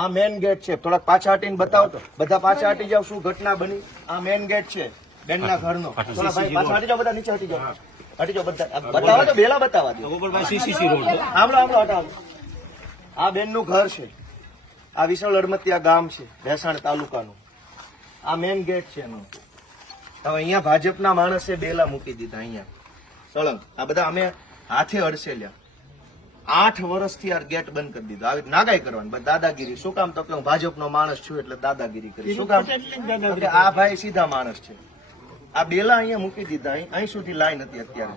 આ main gate છે. થોડાક પાછા હટીને બતાવો તો. બધા પાછા હટી જાવ, શું ઘટના બની. આ મેન ગેટ છે બેનના ઘરનો. થોડા ભાઈ પાછા હટી જાવ, બધા નીચે હટી જાવ. હટી જાવ બધા. બતાવો તો, બેલા બતાવવા દો. સાંભળો હટાવો. આ બેનનું ઘર છે. આ વિશાળ અડમતિયા ગામ છે, ભેસાણ તાલુકાનું. આ મેન ગેટ છે એનો. હવે અહીંયા ભાજપના માણસે બેલા મૂકી દીધા અહીંયા સળંગ. આ બધા અમે હાથે અડસેલ્યા. 8 વર્ષથી આ ગેટ બંધ કરી દીધો. આવી નાગાઈ કરવાની, બસ દાદાગીરી. શું કામ? તો કે હું ભાજપનો માણસ છું એટલે દાદાગીરી કરી. શું કામ? કે આ ભાઈ સીધા માણસ છે. આ બેલા અહીંયા મૂકી દીધા. અહીં સુધી લાઈન હતી અત્યારે.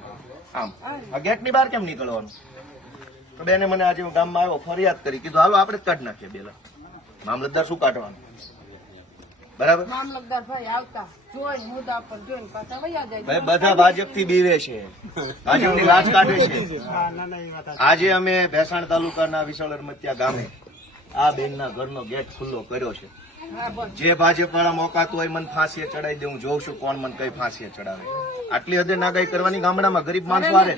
આમ આ ગેટની બહાર કેમ નીકળવાનું? તો બેને મને આજે હું ગામમાં આવ્યો, ફરિયાદ કરી. કીધું હાલો આપણે જ કાઢી નાખીએ બેલા. મામલતદાર શું કાઢવાનું? બરાબર. મામલતદાર ભાઈ આવતા જોઈ મુદ્દા પર જોઈને પાછા વયા જાય. ભાઈ બધા ભાજપ થી બીવે છે, ભાજપની લાજ કાઢે છે. આજે અમે ભેસાણ તાલુકાના વિશાળ અડમતિયા ગામે આ બેનના ઘરનો ગેટ ખુલ્લો કર્યો છે. જે ભાજપ વાળા મોકાતું હોય મને ફાંસીએ ચડાવી દે. હું જોઉં છું કોણ મને કઈ ફાંસીએ ચડાવે. આટલી હદે નાગાઈ કરવાની ગામડામાં ગરીબ માણસો હારે.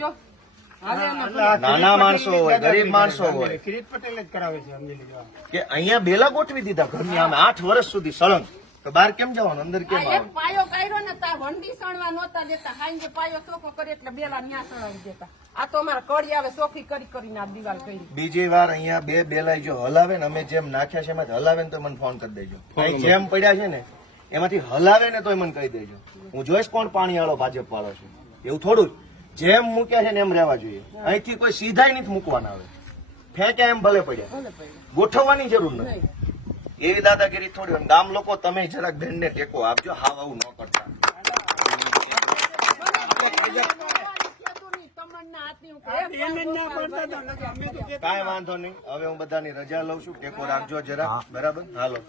નાના માણસો હોય, ગરીબ માણસો હોય. કિરીટ પટેલ જ કરાવે છે, સમજી લીધો. કે અહીંયા બેલા ગોઠવી દીધા ઘરની આમે 8 વર્ષ સુધી સળંગ. તો બહાર કેમ જવાનું? અંદર કેમ આવવાનું? પાયો કાઢ્યો ને તાર વંડી સણવા નહોતા દેતા. હાઈ પાયો સોફો કરે એટલે બેલા ન્યા સણાવી દેતા. આ તો અમારા કડી આવે સોફી કરીને આ દિવાલ કરી. બીજી વાર અહીંયા બે બેલાઈ જો હલાવે ને, અમે જેમ નાખ્યા છે એમાંથી હલાવે ને તો મને ફોન કરી દેજો. અહીં જેમ પડ્યા છે ને એમાંથી હલાવે ને તો મને કહી દેજો. હું જોઈશ કોણ પાણી વાળો ભાજપ વાળો છે. એવું થોડું જ જેમ મૂક્યા છે ને એમ રહેવા જોઈએ. અહીંથી કોઈ સીધાય નથી મૂકવાના. આવે ફેંક્યા એમ ભલે પડ્યા, ગોઠવવાની જરૂર નથી. એવી દાદાગીરી થોડી હોય. ગામ લોકો તમે જરાક બેનને ટેકો આપજો. હાવ આવું ન કરતા. કાંઈ વાંધો નહીં. હવે હું બધાની રજા લઉં છું. ટેકો રાખજો જરા. બરાબર. હાલો.